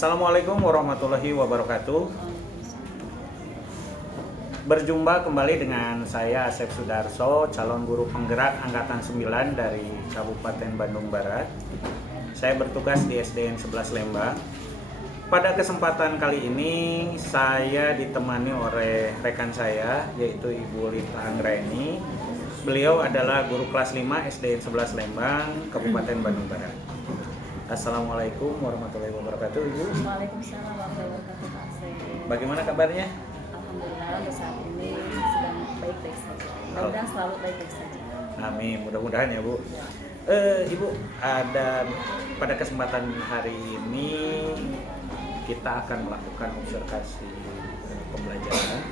Assalamualaikum warahmatullahi wabarakatuh. Berjumpa kembali dengan saya Asep Sudarso, calon guru penggerak Angkatan 9 dari Kabupaten Bandung Barat. Saya bertugas di SDN 11 Lembang. Pada kesempatan kali ini saya ditemani oleh rekan saya yaitu Ibu Lita Anggraini. Beliau adalah guru kelas 5 SDN 11 Lembang, Kabupaten Bandung Barat. Assalamualaikum warahmatullahi wabarakatuh, Ibu. Waalaikumsalam warahmatullahi wabarakatuh, Pak Asep. Bagaimana kabarnya? Alhamdulillah untuk saat ini sedang baik-baik saja. Mudah-mudahan selalu baik-baik saja. Amin, mudah-mudahan ya Bu. Ibu, ada pada kesempatan hari ini kita akan melakukan observasi pembelajaran.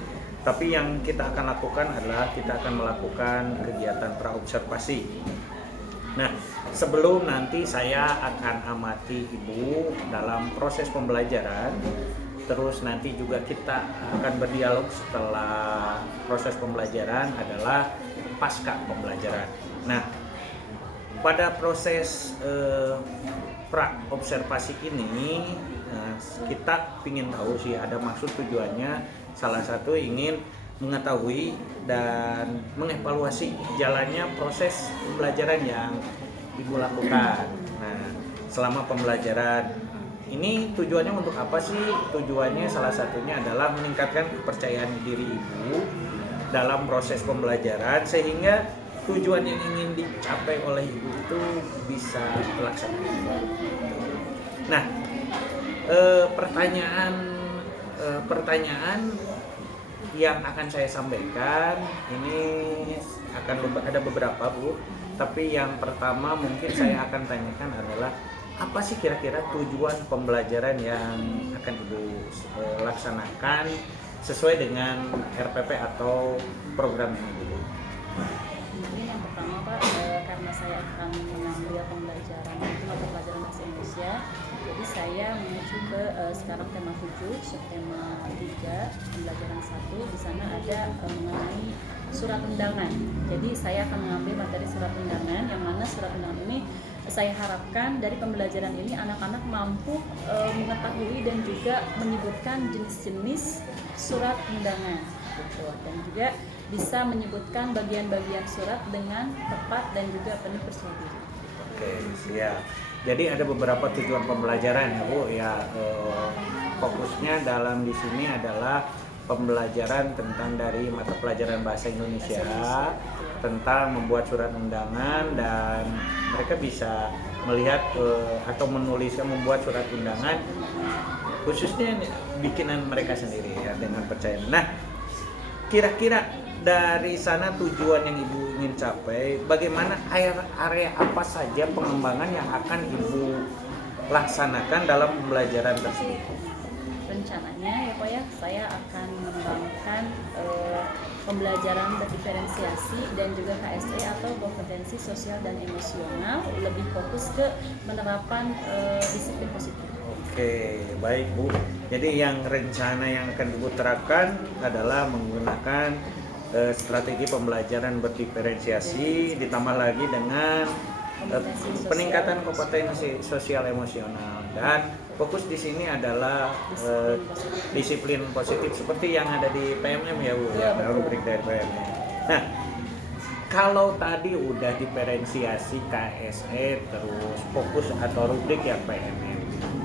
Tapi yang kita akan lakukan adalah kita akan melakukan kegiatan praobservasi. Nah, sebelum nanti saya akan amati Ibu dalam proses pembelajaran, terus nanti juga kita akan berdialog setelah proses pembelajaran adalah pasca pembelajaran. Nah, pada proses pra-observasi ini kita ingin tahu sih ada maksud tujuannya, salah satu ingin mengetahui dan mengevaluasi jalannya proses pembelajaran yang Ibu lakukan. Nah, selama pembelajaran ini tujuannya untuk apa sih? Tujuannya salah satunya adalah meningkatkan kepercayaan diri Ibu dalam proses pembelajaran sehingga tujuan yang ingin dicapai oleh Ibu itu bisa terlaksana. Nah, pertanyaan yang akan saya sampaikan ini akan ada beberapa Bu, tapi yang pertama mungkin saya akan tanyakan adalah apa sih kira-kira tujuan pembelajaran yang akan Ibu laksanakan sesuai dengan RPP atau program ini dulu? Mungkin yang pertama Pak, karena saya akan mengambil pembelajaran itu mata pelajaran bahasa Indonesia. Jadi saya menuju ke sekarang tema 7, subtema 3, pembelajaran 1. Di sana ada mengenai surat undangan. Jadi saya akan mengambil materi surat undangan, yang mana surat undangan ini saya harapkan dari pembelajaran ini anak-anak mampu mengetahui dan juga menyebutkan jenis-jenis surat undangan, gitu. Dan juga bisa menyebutkan bagian-bagian surat dengan tepat dan juga penuh percaya diri. Oke, siap. Jadi ada beberapa tujuan pembelajaran ya Bu ya. Fokusnya dalam di sini adalah pembelajaran tentang dari mata pelajaran bahasa Indonesia, tentang membuat surat undangan, dan mereka bisa melihat atau menuliskan membuat surat undangan khususnya bikinan mereka sendiri ya dengan percaya. Nah, kira-kira dari sana tujuan yang Ibu ingin capai, bagaimana area apa saja pengembangan yang akan Ibu laksanakan dalam pembelajaran tersebut? Rencananya ya Pak ya, saya akan mengembangkan pembelajaran berdiferensiasi dan juga KSE atau kompetensi sosial dan emosional, lebih fokus ke penerapan disiplin positif. Oke, baik Bu. Jadi yang rencana yang akan Ibu terapkan adalah menggunakan strategi pembelajaran berdiferensiasi ditambah lagi dengan peningkatan kompetensi sosial emosional, dan fokus di sini adalah disiplin positif seperti yang ada di PMM ya Bu ya, rubrik dari PMM. Nah, kalau tadi udah diferensiasi KSE terus fokus atau rubrik yang PMM,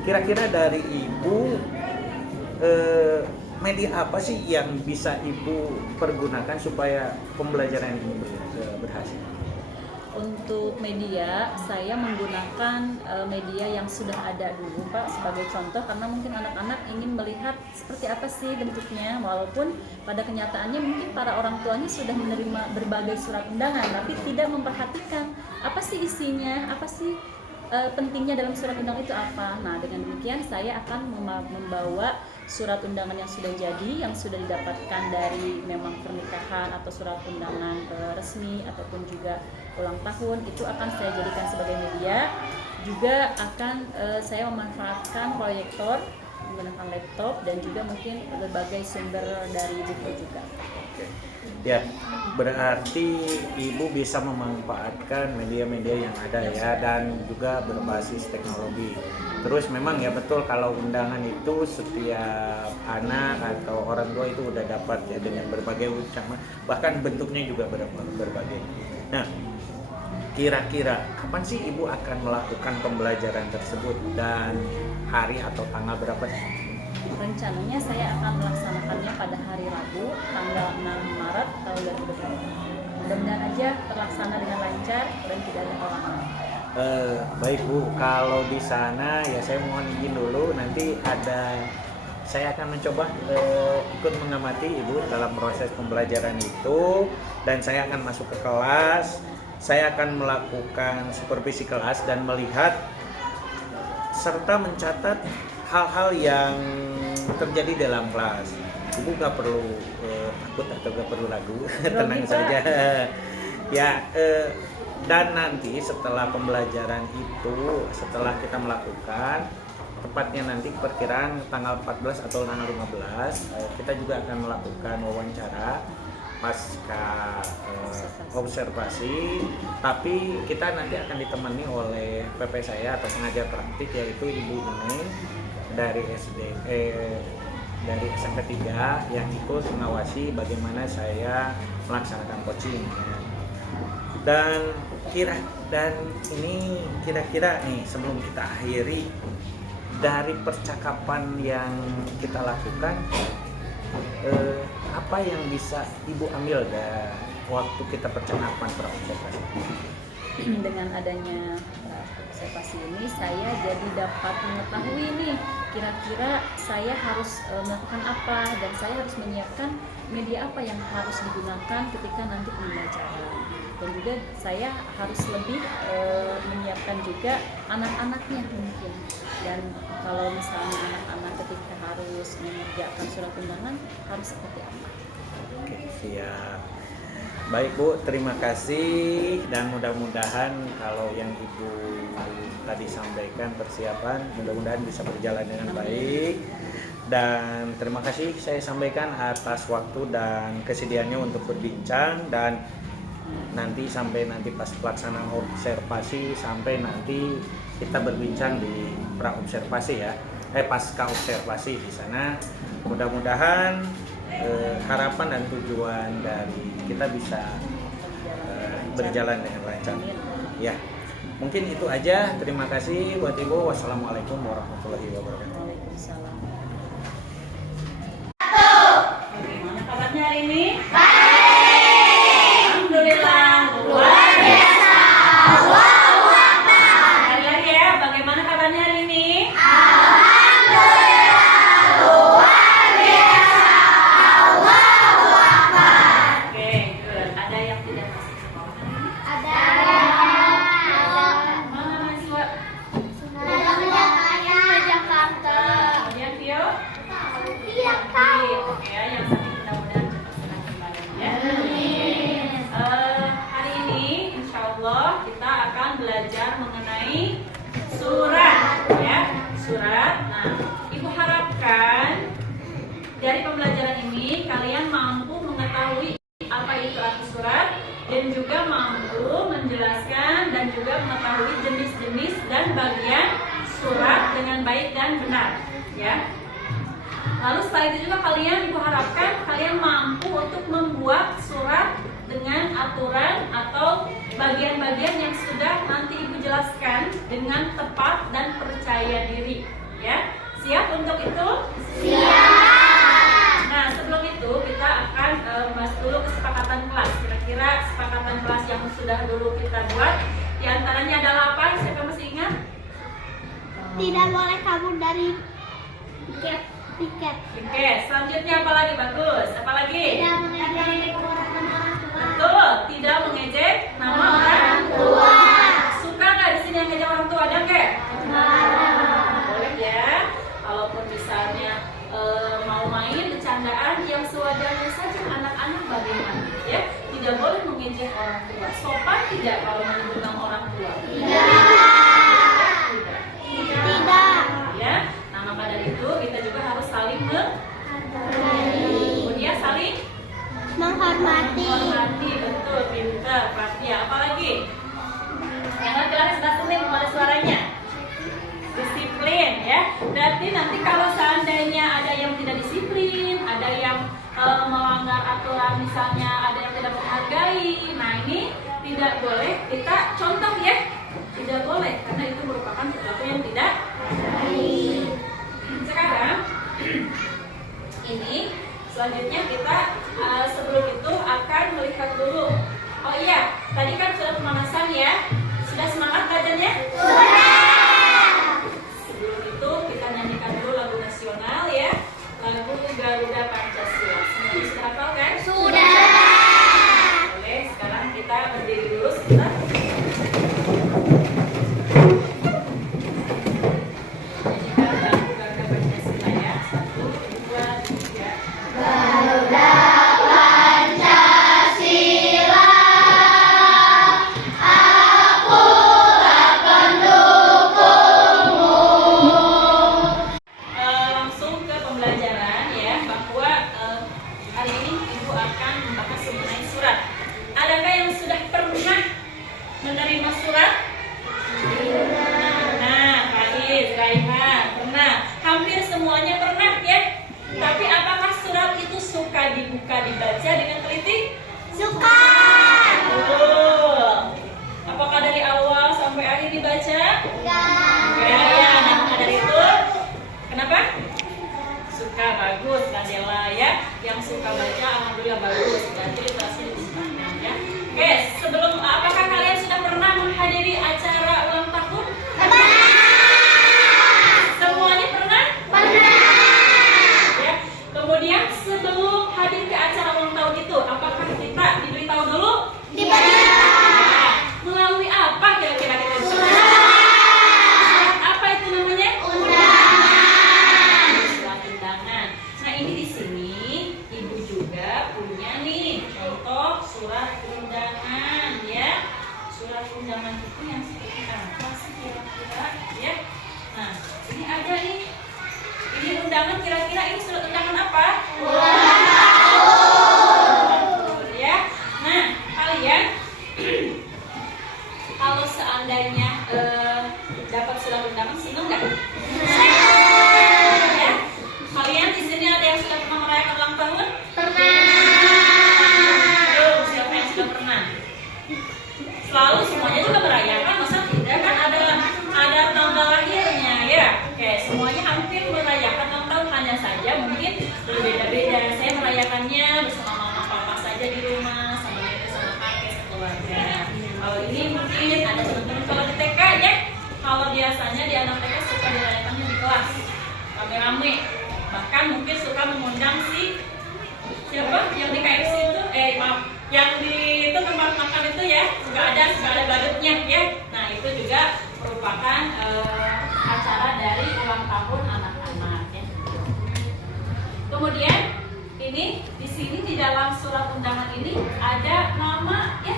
kira-kira dari Ibu media apa sih yang bisa Ibu pergunakan supaya pembelajaran ini berhasil? Untuk media, saya menggunakan media yang sudah ada dulu Pak sebagai contoh, karena mungkin anak-anak ingin melihat seperti apa sih bentuknya, walaupun pada kenyataannya mungkin para orang tuanya sudah menerima berbagai surat undangan tapi tidak memperhatikan apa sih isinya, apa sih pentingnya dalam surat undangan itu apa. Nah, dengan demikian saya akan membawa surat undangan yang sudah jadi, yang sudah didapatkan dari memang pernikahan atau surat undangan resmi ataupun juga ulang tahun, itu akan saya jadikan sebagai media. Juga akan saya memanfaatkan proyektor menggunakan laptop dan juga mungkin berbagai sumber dari buku juga. Oke. Ya, berarti Ibu bisa memanfaatkan media-media yang ada ya dan juga berbasis teknologi. Terus memang ya betul kalau undangan itu setiap anak atau orang tua itu udah dapat ya dengan berbagai macam, bahkan bentuknya juga berbagai. Nah, kira-kira kapan sih Ibu akan melakukan pembelajaran tersebut dan hari atau tanggal berapa? Rencananya saya akan melaksanakannya pada hari Rabu tanggal 6 Maret tahun 2020. Mudah-mudahan aja terlaksana dengan lancar dan tidak ada halangan. Baik Bu, kalau di sana ya saya mohon izin dulu, nanti saya akan mencoba ikut mengamati Ibu dalam proses pembelajaran itu, dan saya akan masuk ke kelas, saya akan melakukan supervisi kelas dan melihat serta mencatat hal-hal yang terjadi dalam kelas. Ibu nggak perlu takut atau nggak perlu ragu, tenang saja. Ya, dan nanti setelah pembelajaran itu, setelah kita melakukan, tepatnya nanti perkiraan tanggal 14 atau tanggal 15, kita juga akan melakukan wawancara pasca observasi, tapi kita nanti akan ditemani oleh PP saya atau pengajar praktik, yaitu Ibu Ine dari dari SMP 3 yang ikut mengawasi bagaimana saya melaksanakan coaching. Dan ini kira-kira nih sebelum kita akhiri, dari percakapan yang kita lakukan, apa yang bisa Ibu ambil dari waktu kita percakapan observasi? Dengan adanya observasi ini, saya jadi dapat mengetahui nih kira-kira saya harus melakukan apa, dan saya harus menyiapkan media apa yang harus digunakan ketika nanti pembelajaran. Dan juga saya harus lebih menyiapkan juga anak-anaknya mungkin. Dan kalau misalnya anak-anak ketika harus mengerjakan surat undangan harus seperti apa? Oke, siap. Baik Bu, terima kasih, dan mudah-mudahan kalau yang Ibu tadi sampaikan persiapan mudah-mudahan bisa berjalan dengan baik. Dan terima kasih saya sampaikan atas waktu dan kesediaannya untuk berbincang, dan nanti sampai nanti pas pelaksanaan observasi, sampai nanti kita berbincang di pra observasi ya, pasca observasi di sana. Mudah-mudahan harapan dan tujuan dari kita bisa berjalan dengan lancar. Ya, mungkin itu aja. Terima kasih buat Ibu. Wassalamualaikum warahmatullahi wabarakatuh. Waalaikumsalam. Bagaimana kabarnya hari ini? Alhamdulillah, luar biasa. Allahu Akbar. Sekali lagi ya, bagaimana kabarnya hari ini? Alhamdulillah, luar biasa. Allahu Akbar. Oke, good. Ada yang tidak masuk sekolah hari ini? Ada. Mana mahasiswa? Jakarta. Kemudian Vio? Tidak tahu. Oke ya, yang sakit mudah-mudahan cepat senang kembali ya. Hari ini insya Allah kita akan belajar mengenai surat ya, surat. Nah, Ibu harapkan dari pembelajaran ini kalian mampu mengetahui apa itu arti surat, dan juga mampu menjelaskan dan juga mengetahui jenis-jenis dan bagian surat dengan baik dan benar ya. Lalu setelah itu juga Ibu harapkan kalian mampu untuk membuat surat dengan aturan atau bagian-bagian yang sudah nanti Ibu jelaskan dengan tepat dan percaya diri ya. Siap untuk itu? Siap. Nah, sebelum itu kita akan bahas dulu kesepakatan kelas. Kira-kira kesepakatan kelas yang sudah dulu kita buat, di antaranya adalah apa? Siapa masih ingat? Tidak boleh kabur dari tiket. Oke, selanjutnya apa lagi? Bagus. Apa lagi? Tidak mengejek orang tua. Betul, tidak mengejek nama orang tua. Suka nggak di sini yang ngejek orang tua? Ada nggak? Boleh ya. Kalaupun misalnya mau main bercandaan yang sewajarnya saja anak-anak bagaimana ya? Tidak boleh mengejek orang tua. Sopan tidak kalau menyebut nama orang tua? Tidak. Tidak. Ya. Nah, maka dari itu kita Keluarga Pancasila ya. 1, 2, 3. Langsung ke pembelajaran ya, bahwa hari ini Ibu akan membahas mengenai surat. Adakah yang sudah pernah menerima surat? Nah, Faiz, Raihan, pernah. Hampir semuanya pernah ya. Tapi apakah surat itu suka dibuka, dibaca dengan teliti? Suka. Betul. Apakah dari awal sampai akhir dibaca? Ya, ya. Nah, maka dari itu, kenapa? Suka, bagus, Nadela ya. Yang suka baca, alhamdulillah bagus. Berarti literasi ditingkatkan ya. Oke, sebelum apakah kalian sudah pernah menghadiri acara ulang tahun? Semuanya pernah? Ya. Kemudian sebelum hadir ke acara ulang tahun itu, apakah kita diberitahu dulu? Nah, melalui apa kira-kira kita disuruh? Surat apa itu namanya? Surat undangan. Nah, ini di sini Ibu juga punya nih contoh surat undangan ya. Surat undangan itu yang seperti apa sih kira-kira ya? Nah, ini ada nih. Ini undangan, kira-kira ini surat undangan apa? Betul ya. Nah, kalian kalau seandainya dapat surat undangan seneng nggak? Ya. Kalian di sini ada yang sudah pernah merayakan ulang tahun? Belum. Siapa yang sudah pernah? Selalu semuanya juga merayakan, masa tidak kan ada tanggal lahirnya ya. Oke, semuanya hampir merayakan ulang tahun, hanya saja mungkin berbeda-beda. Saya merayakannya bersama mama papa saja di rumah, sama nenek sama kakek sekeluarga. Kalau ini mungkin ada teman-teman kalau di TK ya. Kalau biasanya di anak TK suka dirayakannya di kelas rame-rame. Bahkan mungkin suka mengundang siapa yang di KFC itu, yang di itu tempat makan itu ya, suka ada badutnya ya. Nah, itu juga merupakan acara dari ulang tahun anak-anak ya. Kemudian ini di sini di dalam surat undangan ini ada nama ya.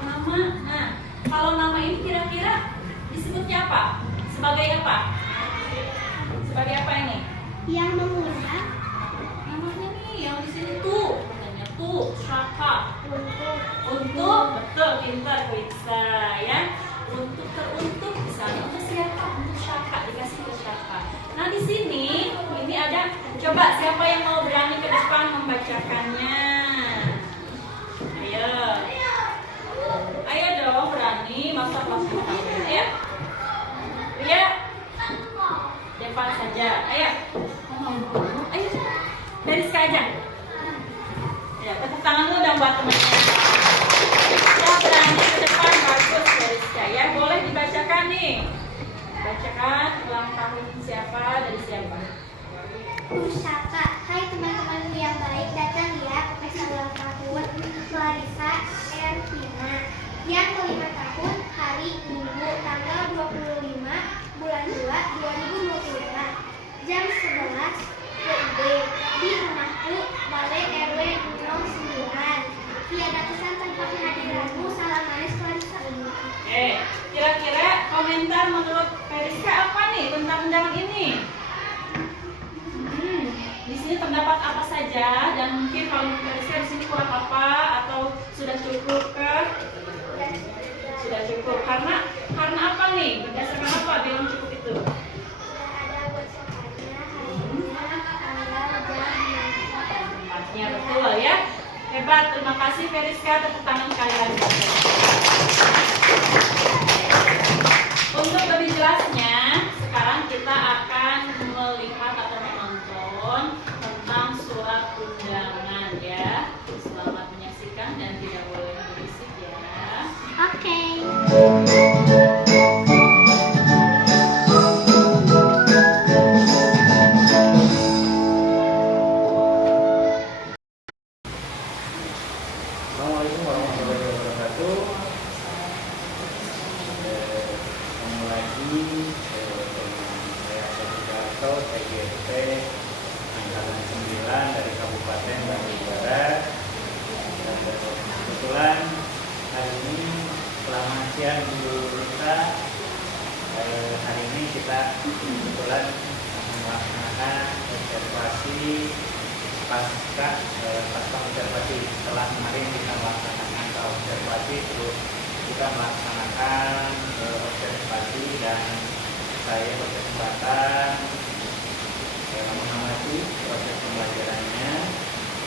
Nama. Nah, kalau nama ini kira-kira disebutnya apa? Sebagai apa? Sebagai apa ini? Yang mengundang Namanya nih yang di sini tuh, katanya tuh syaka. Untuk betul, pintar bisa ya. Teruntuk misalnya untuk siapa? Untuk syaka, dikasih ke syaka. Nah, di sini ini ada, coba siapa yang mau berani ke depan membacakannya? Ayo dong, berani, masa kelasnya tahu ya? Ria, depan saja, ayo. Ayo, dari aja. Ya, tepuk tangan dulu dong buat temannya. Ya, berani ke depan, bagus dari ya. Boleh dibacakan nih. Bacakan ulang tahun siapa, dari siapa? Pusaka. Hai teman-temanku yang baik, datang ya ke pesta ulang tahun Clarissa Ervina yang kelima tahun, hari Minggu tanggal 25 bulan 2 2025 jam 11 WIB di rumahku Balai RW 09. Tiada pesan tanpa kehadiranmu, salam manis Clarissa. Kira-kira komentar menurut Periska apa nih tentang undangan ini? Di sini terdapat apa saja, dan mungkin kalau menurut Periska di sini kurang apa atau sudah cukup ke? Sudah cukup. Karena apa nih? Berdasarkan apa bilang cukup itu? Ada bocorannya, harinya, tanggal, jam, Tempatnya betul ya. Hebat, terima kasih Periska, tepuk tangan sekali lagi. Untuk lebih jelasnya, sekarang kita akan melihat atau menonton tentang surat undangan ya. Selamat menyaksikan dan tidak boleh berisik ya. Oke. Assalamualaikum warahmatullahi wabarakatuh. dengan saya Sudarto, TGRT Angkatan 9 dari Kabupaten Bandung Barat. Dan kebetulan hari ini selamat siang Ibu Rita. Hari ini kita kebetulan melaksanakan observasi pasca observasi. Setelah kemarin kita melaksanakan observasi, terus kita melaksanakan observasi, dan saya berkesempatan mengamati proses pembelajarannya.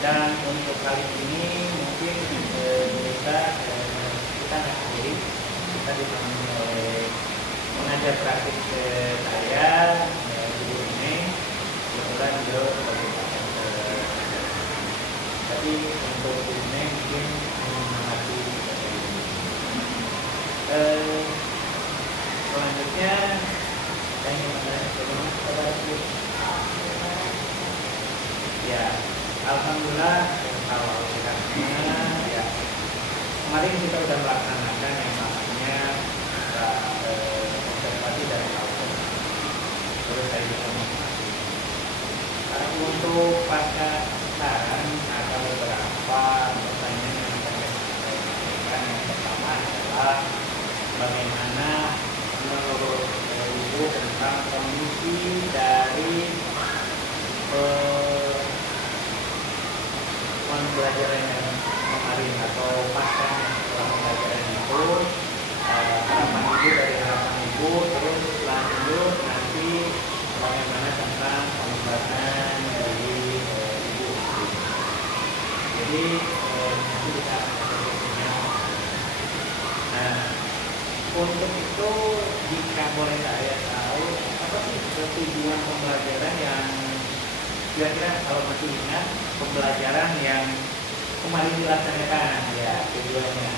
Dan untuk kali ini mungkin kita nggak sendiri, kita ditemani oleh pengajar praktik saya, Ibu Neng. Kebetulan beliau sebagai tapi untuk Ibu Neng mungkin mengamati selanjutnya saya ingin bagaimana kabar Ibu? Ya, alhamdulillah. Kalau lihatnya ya, kemarin kita sudah melaksanakan yang namanya observasi dari awal. Terus saya bisa mengamati. Untuk pasca sekarang ada beberapa pertanyaan yang saya sampaikan. Yang pertama adalah bagaimana menurut Ibu tentang kondisi dari pembelajaran yang kemarin atau pasca setelah pembelajaran itu, harapan Ibu dari harapan Ibu, terus lanjut nanti bagaimana tentang pengembangan dari Ibu. Jadi nanti kita akan diskusinya. Nah, untuk itu jika boleh saya tahu apa sih tujuan pembelajaran yang kira-kira kalau masih ingat pembelajaran yang kemarin dilaksanakan, ya tujuannya.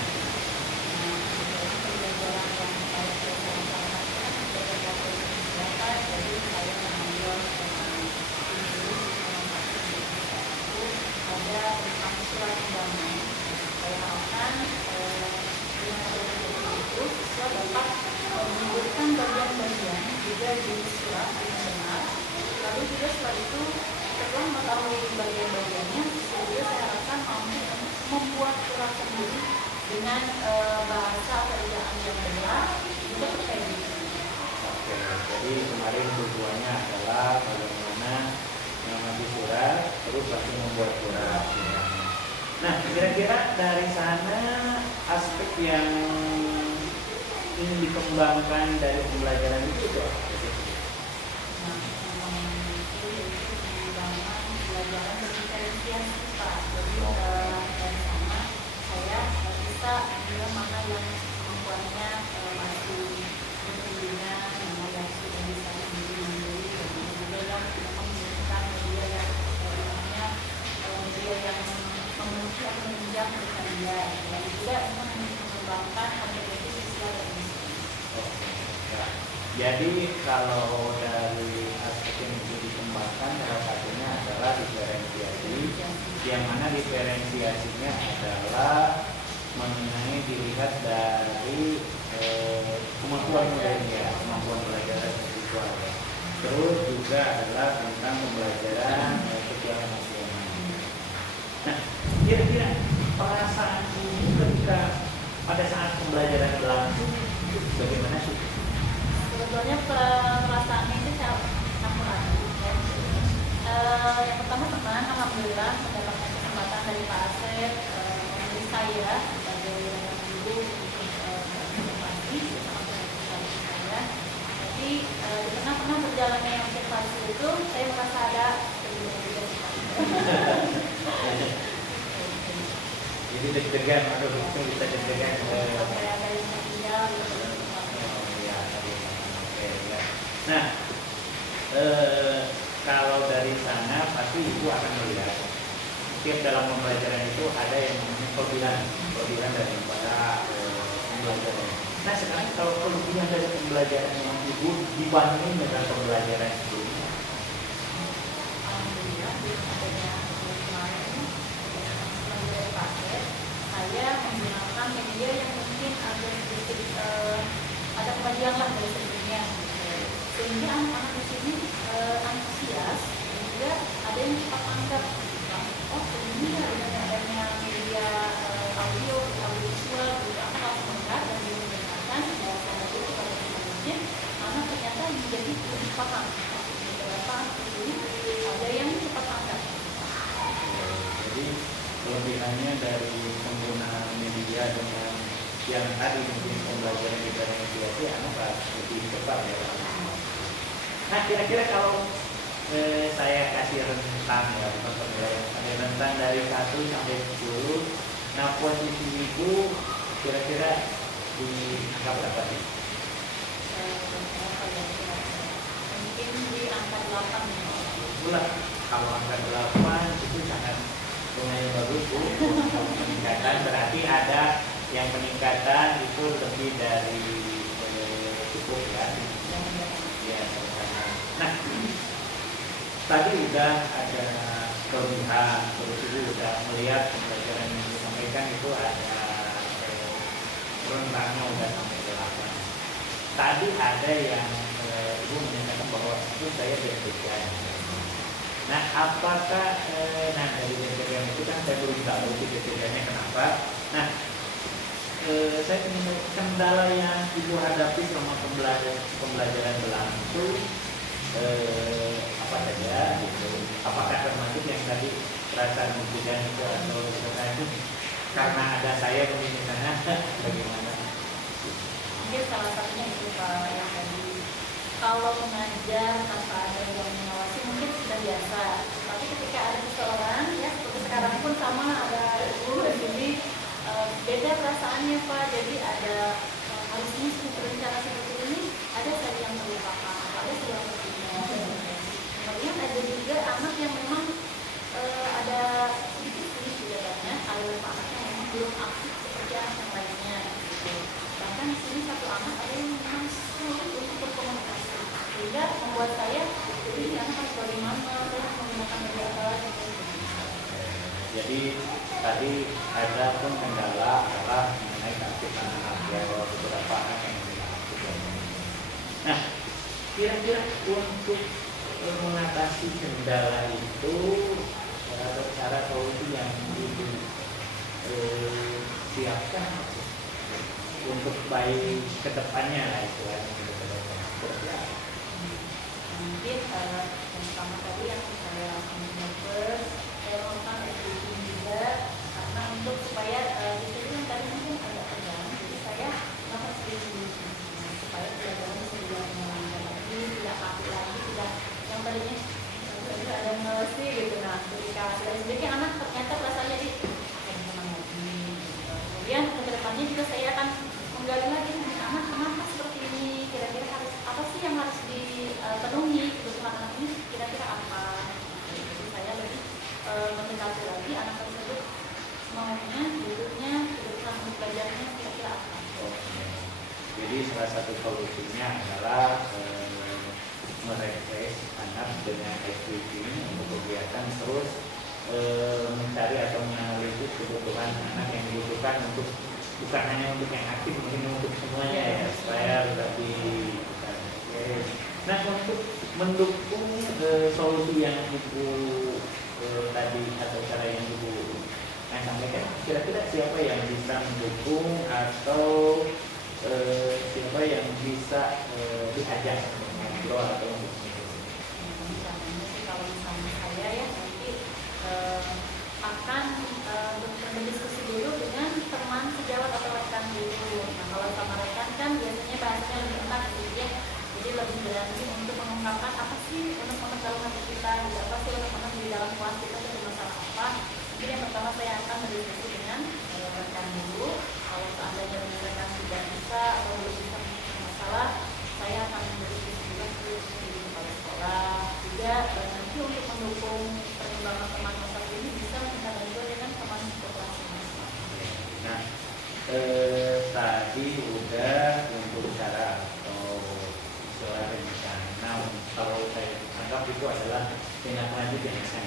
Menyebutkan bagian-bagian juga di surat yang benar. Lalu juga setelah itu, setelah mengetahui bagian-bagiannya, saya harapkan mampu membuat surat sendiri dengan bahasa kerjaan yang benar juga terkait itu. Oke, jadi kemarin tujuannya adalah bagaimana mengamati surat, terus langsung membuat surat. Nah, kira-kira dari sana aspek yang ingin dikembangkan dari pembelajaran itu apa? Nah, pengembangan pelajaran diferensiasi Pak. Jadi dari sana saya bisa bila mana yang kemampuannya masih berkembang, mana yang sudah bisa mandiri, dan juga yang memang membutuhkan media yang namanya media yang memiliki atau menunjang keahlian, dan juga untuk mengembangkan kompetensi sosial dan Ya. Jadi kalau dari aspek yang bisa dikembangkan, salah satunya adalah diferensiasi, yang mana diferensiasinya adalah mengenai dilihat dari kemampuan muridnya, kemampuan belajar siswa. Terus juga adalah tentang pembelajaran sosial emosional. Nah, kira-kira perasaan ini ketika pada saat pembelajaran berlangsung bagaimana sih? Sebetulnya perasaannya itu campur aduk ya. Yang pertama senang, alhamdulillah mendapatkan kesempatan dari Pak Asep memilih saya sebagai guru untuk observasi bersama dengan saya. Jadi di tengah-tengah berjalannya observasi itu saya merasa ada kejadian. Jadi deg-degan, aduh itu bisa deg-degan. Kayak ada yang tinggal gitu. Nah, kalau dari sana pasti Ibu akan melihat setiap dalam pembelajaran itu ada yang namanya kelebihan daripada pembelajaran. Nah, sekarang kalau kelebihan dari pembelajaran yang Ibu dibanding dengan pembelajaran sebelumnya, Alhamdulillah di adanya kemarin dari paket, saya menggunakan media yang mungkin agak sedikit ada kemajuan lah dari sebelumnya. sehingga anak-anak di sini antusias, dan juga ada yang cepat tanggap. Oh ini ya dengan adanya media audio visual gitu, aku langsung melihat dan mendengarkan bahasa itu kepada teman-teman, anak ternyata menjadi lebih paham beberapa ini ada yang cepat tanggap. Jadi kelebihannya dari pengguna media dengan yang tadi mungkin pembelajaran di dalam mediasi anak lebih cepat ya. Nah kira-kira kalau saya kasih rentang ya untuk penilaian, ada rentang dari 1 sampai 10. Nah posisi ibu kira-kira di angka berapa sih? Mungkin di angka 8. Bulan kalau angka 8 itu sangat lumayan bagus Bu. Peningkatan berarti ada yang peningkatan itu lebih dari cukup ya. Ya, nah tadi udah ada kelebihan, terus ibu udah melihat pembelajaran yang disampaikan itu ada rentangnya udah sampai 8. Tadi ada yang ibu menyatakan bahwa itu saya beda-beda. Nah apakah dari beda-beda itu kan saya belum tahu beda-bedanya kenapa. Nah saya ingin kendala yang ibu hadapi selama pembelajaran berlangsung apa saja gitu. Apakah termasuk yang tadi perasaan dan itu atau itu karena ada saya begini sana bagaimana? Mungkin salah satunya itu Pak yang tadi kalau mengajar tanpa ada yang mengawasi mungkin sudah biasa. Tapi ketika ada seseorang ya seperti sekarang pun sama ada ibu di sini beda perasaannya Pak. Jadi ada harusnya berbicara seperti ini ada saya yang perlu paham, ada saya yang perlu. Kemudian ada juga anak yang memang ada sedikit kegiatannya, ada beberapa anak yang memang belum aktif seperti anak yang lainnya. Gitu. Bahkan di sini satu anak ada yang memang sulit untuk berkomunikasi, sehingga membuat saya jadi ini anak harus bagaimana, saya harus menggunakan media apa gitu. Jadi tadi ada pun kendala adalah mengenai keaktifan anak ya, beberapa anak yang tidak aktif. Nah, kira-kira untuk mengatasi kendala itu atau cara solusi yang ibu siapkan untuk baik kedepannya lah istilahnya seperti apa? Mungkin yang pertama tadi yang saya mencoba saya melakukan editing juga karena untuk supaya di situ yang tadi mungkin agak tegang, jadi saya melakukan sedikit supaya pelajaran bisa dilakukan lagi, tidak kaku lagi, tidak yang tadinya ada ngelesi gitu. Nah ketika sudah sedikit anak ternyata rasanya di tenang lagi gitu. Kemudian kedepannya juga saya akan menggali lagi anak kenapa seperti ini, kira-kira harus apa sih yang harus dipenuhi kebutuhan anak ini kira-kira apa. Jadi saya lebih mendekati lagi anak tersebut maunya hidupnya kebutuhan untuk belajarnya kira-kira apa. Jadi salah satu solusinya adalah merefresh anak dengan activity untuk kegiatan, terus mencari atau menganalisis kebutuhan anak yang dibutuhkan untuk bukan hanya untuk yang aktif, mungkin untuk semuanya ya supaya lebih. Nah untuk mendukung solusi yang ibu tadi atau cara yang ibu sampaikan, kira-kira siapa yang bisa mendukung atau siapa yang bisa diajak ngobrol atau kalau misalnya saya ya nanti akan berdiskusi dulu dengan teman sejawat atau rekan dulu. Nah kalau sama rekan kan biasanya bahasanya lebih enak gitu ya, jadi lebih berani untuk mengungkapkan apa sih unek-unek dalam hati kita, apa sih unek-unek di dalam kelas kita ada masalah apa. Jadi yang pertama saya akan berdiskusi dengan rekan dulu. Kalau seandainya rekan tidak bisa atau belum bisa masalah, saya akan berdiskusi juga ke kepala sekolah juga nanti untuk mendukung perkembangan teman masa ini bisa minta bantuan dengan teman sekelas. Nah tadi udah untuk cara atau istilah rencana. Nah kalau saya anggap itu adalah tindak lanjut yang akan.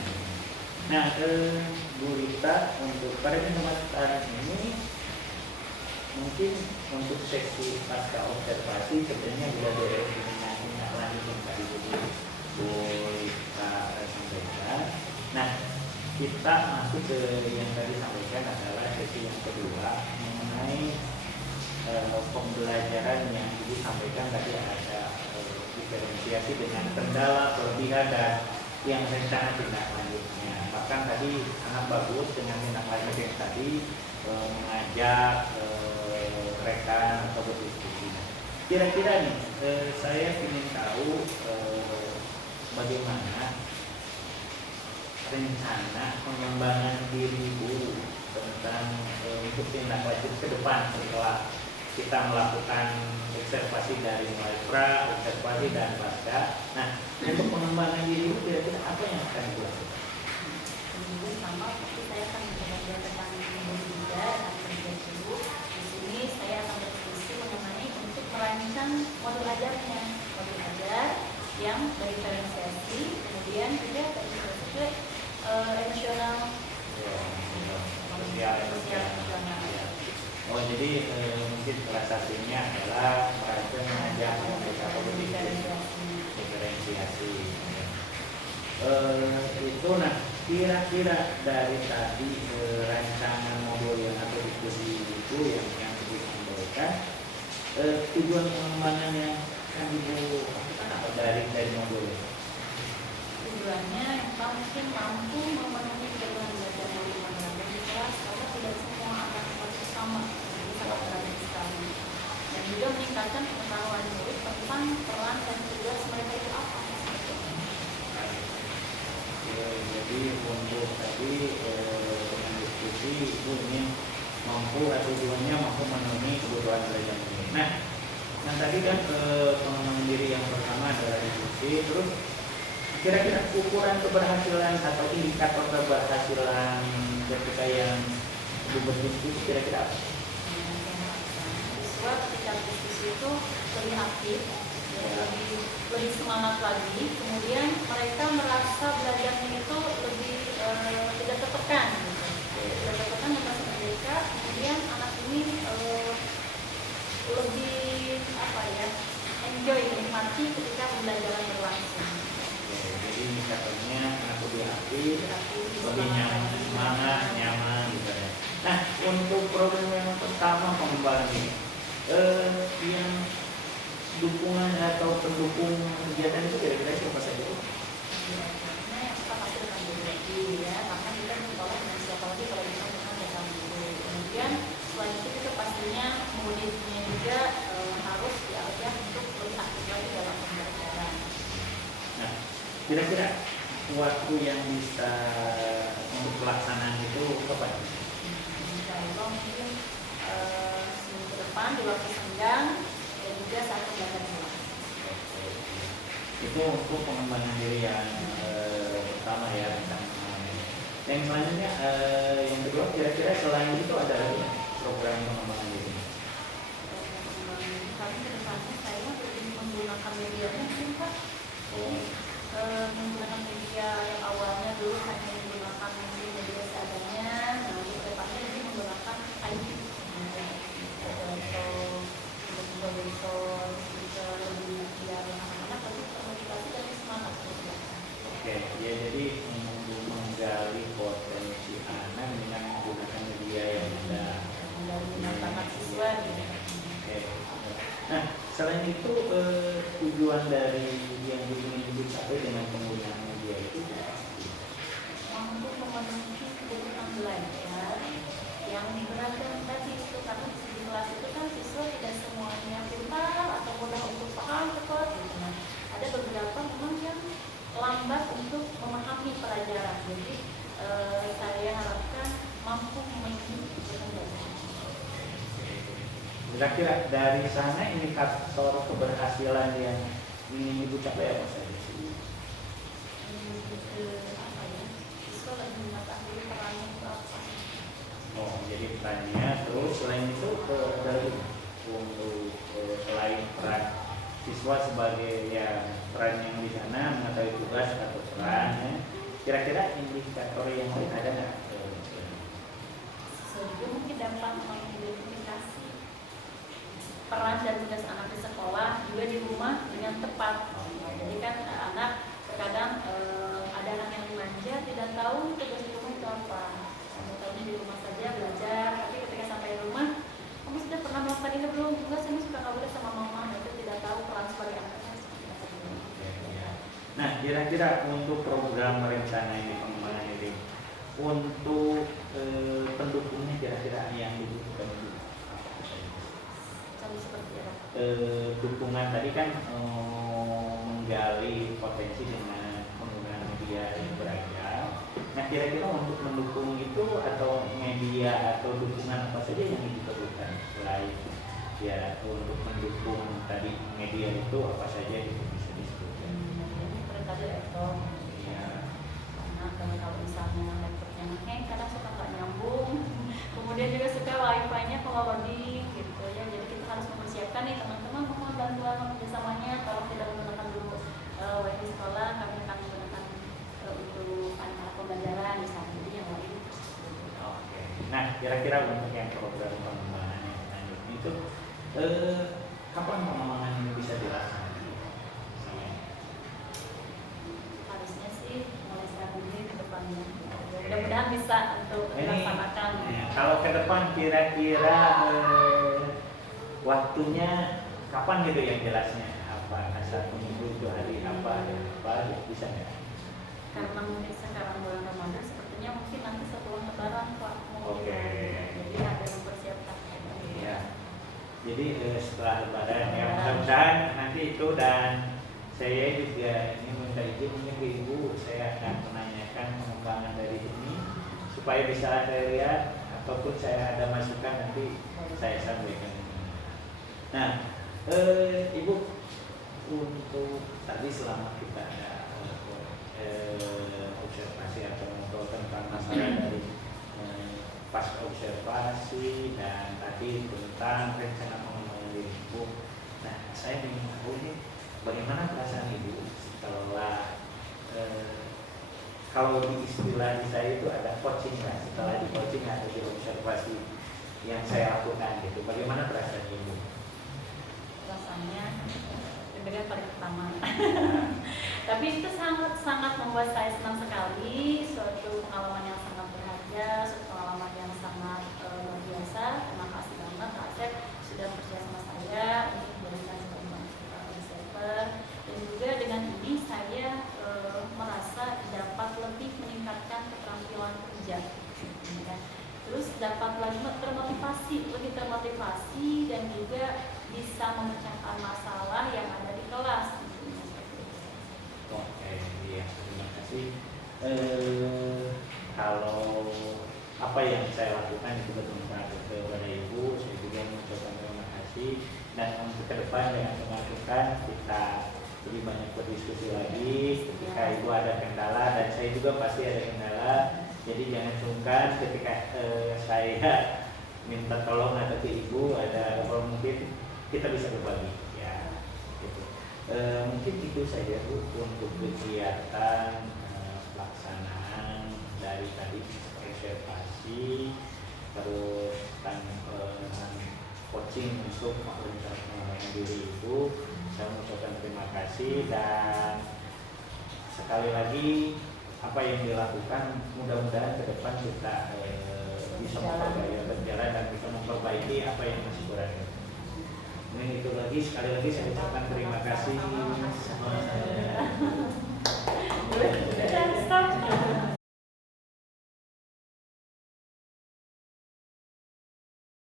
Nah Bu Rita, untuk pada kesempatan ini mungkin untuk seksi pasca observasi sebenarnya sudah ada tindak lanjut yang kita masuk ke yang tadi sampaikan adalah sesi yang kedua mengenai pembelajaran yang disampaikan tadi ada diferensiasi dengan kendala, kelebihan dan yang rencana tindak lanjutnya. Bahkan tadi sangat bagus dengan tindak lanjut yang tadi mengajak rekan atau berdiskusi. Kira-kira nih saya ingin tahu bagaimana rencana pengembangan diri Bu tentang untuk tindak lanjut ke depan setelah kita melakukan observasi dari mulai pra, observasi dan pasca. Nah, untuk pengembangan diri Bu kira-kira apa yang akan dilakukan? Minggu sama tapi saya akan belajar tentang minggu juga dan kerja dulu. Di sini saya akan berdiskusi mengenai untuk merancang modul ajarnya, modul ajar yang diferensiasi, kemudian juga diferensiasi ke emosional, Sosial. emosional. Oh, jadi mungkin salah satunya adalah merancang mengajak mereka berdiskusi, diferensiasi. Itu nah kira-kira dari tadi rancangan modul yang atau diskusi itu yang disampaikan tujuan pengembangan yang akan Ibu lakukan apa dari modul ini? Tujuannya yang mungkin mampu memenuhi kebutuhan belajar anak di kelas karena tidak semua anak itu sama, jadi sangat beragam sekali. Dan juga meningkatkan pengetahuan murid tentang peran dan tugas mereka itu apa. Jadi untuk tadi dengan diskusi Ibu ingin mampu atau tujuannya mampu memenuhi kebutuhan belajar ini. Nah, yang tadi kan pengembangan diri yang pertama adalah diskusi, terus kira-kira ukuran keberhasilan atau indikator keberhasilan ketika yang Ibu berdiskusi kira-kira apa? Siswa ketika diskusi itu lebih aktif, lebih semangat lagi, kemudian mereka merasa belajarnya itu lebih tidak tertekan, tidak tertekan dengan mereka, kemudian anak ini lebih enjoy, menikmati ketika pembelajaran berlangsung. Jadi indikatornya anak lebih aktif, lebih nyaman, semangat, nyaman gitu ya. Nah, untuk program yang pertama pengembangan ini, yang dukungan atau pendukung kegiatan itu kira-kira siapa saja? Nah, yang kita pasti akan berbagi ya, karena kita bertolak dengan siapa lagi kalau kita bukan datang dulu. Kemudian selain itu kita pastinya muridnya juga harus diajak untuk lebih aktif lagi dalam pembelajaran. Nah, kira-kira waktu yang bisa untuk pelaksanaan itu kapan? Insya Allah mungkin seminggu ke depan di waktu senggang dan juga saat pembelajaran kelas. Itu untuk pengembangan diri yang pertama ya, rencana pengembangan. Yang selanjutnya yang kedua kira-kira selain itu ada lagi program pengembangan diri? Kami ke depannya saya lebih menggunakan medianya mungkin Pak. Menggunakan media yang awalnya dulu hanya menggunakan media seadanya, nah di depannya lebih menggunakan IT atau lebih biar anak-anak lebih termotivasi dan semangat. Oke, ya jadi menggali potensi anak dengan menggunakan media yang ada. Dari bakat siswa gitu. Oke. Nah, selain itu tujuan dari yang ingin dicapai dengan penggunaan media itu Untuk memenuhi kebutuhan belajar yang beragam tadi itu, karena di kelas itu kan siswa tidak semuanya pintar atau mudah untuk paham cepat gitu. Nah, ada beberapa memang yang lambat untuk memahami pelajaran. Jadi saya harapkan mampu memenuhi kebutuhan belajar. kira-kira dari sana indikator keberhasilan yang ingin Ibu capai apa saja? Siswa lebih mengetahui perannya itu apa. Oh, jadi perannya, terus selain itu dari untuk selain peran siswa sebagai ya peran yang di sana mengetahui tugas atau perannya, kira-kira indikator yang lain ada nggak? Sehingga mungkin dapat mengidentifikasi peran dan tugas anak di sekolah juga di rumah dengan tepat. Jadi kan anak terkadang ada anak yang manja tidak tahu tugas di rumah itu kira-kira untuk program rencana ini pengembangan ini untuk pendukungnya kira-kira yang dibutuhkan itu apa saja? Contoh seperti apa? Dukungan tadi kan menggali potensi dengan penggunaan media yang beragam. Nah kira-kira untuk mendukung itu atau media atau dukungan apa saja yang diperlukan selain ya untuk mendukung tadi media itu apa saja itu bisa disebutkan? Ini seperti tadi laptop. Ya. Karena kalau misalnya laptopnya ngehang, kadang suka nggak nyambung. Kemudian juga suka wifi-nya kalau loading gitu ya. Jadi kita harus mempersiapkan nih teman-teman, mohon bantuan kerjasamanya. Kalau tidak menggunakan dulu wifi sekolah, kami akan menggunakan untuk anak-anak pembelajaran misalnya. Jadi yang lain. Oke. Nah kira-kira untuk yang program pengembangan yang selanjutnya itu kapan pengembangan ini bisa dilaksanakan? Harusnya sih mulai sekarang ini ke depannya. Mudah-mudahan bisa untuk dilaksanakan. Kalau ke depan kira-kira waktunya kapan gitu yang jelasnya? Apa 1 minggu 2 hari apa bisa nggak? Karena mungkin sekarang bulan Ramadan sepertinya mungkin nanti setelah lebaran Pak. Oke. Jadi ada mempersiapkan. Iya. Jadi setelah lebaran ya mudah-mudahan nanti itu, dan saya juga ini minta izin mungkin ke Ibu, saya akan menanyakan pengembangan dari ini supaya bisa saya lihat ataupun saya ada masukan nanti saya sampaikan. Nah, Ibu untuk tadi selama kita ada observasi atau ngobrol tentang masalah dari pas observasi dan tadi tentang rencana pengembangan diri Ibu. Nah, saya ingin tahu ini bagaimana perasaan Ibu setelah kalau di istilah di saya itu ada coaching lah, setelah di coaching atau di observasi yang saya lakukan gitu. Bagaimana perasaan Ibu? Rasanya deg-degan paling pertama. Tapi itu sangat membuat saya senang sekali, suatu pengalaman yang sangat berharga, suatu pengalaman yang sangat luar biasa. Terima kasih banget Kak Asep sudah percaya sama saya untuk menjadikan sebagai observer, dan juga dengan ini saya merasa dapat lebih meningkatkan keterampilan kerja, ya. Terus dapat lagi lebih termotivasi dan juga bisa memecahkan masalah yang ada di kelas. Oke, iya, terima kasih. Kalau apa yang saya lakukan itu bermanfaat kepada Ibu, saya juga mengucapkan terima kasih. Dan untuk ke depan dengan teman-teman kita lebih banyak berdiskusi lagi. Ketika Ibu ada kendala dan saya juga pasti ada kendala, jadi jangan sungkan ketika saya minta tolong atau ke Ibu ada kalau mungkin kita bisa berbagi ya. Gitu. Mungkin itu saja Bu untuk kegiatan pelaksanaan dari tadi reservasi terus coaching untuk pengembangan diri Ibu. Saya mengucapkan terima kasih dan sekali lagi apa yang dilakukan mudah-mudahan ke depan kita bisa berjalan dan bisa memperbaiki apa yang masih kurang. Ini itu lagi sekali lagi saya ucapkan terima kasih.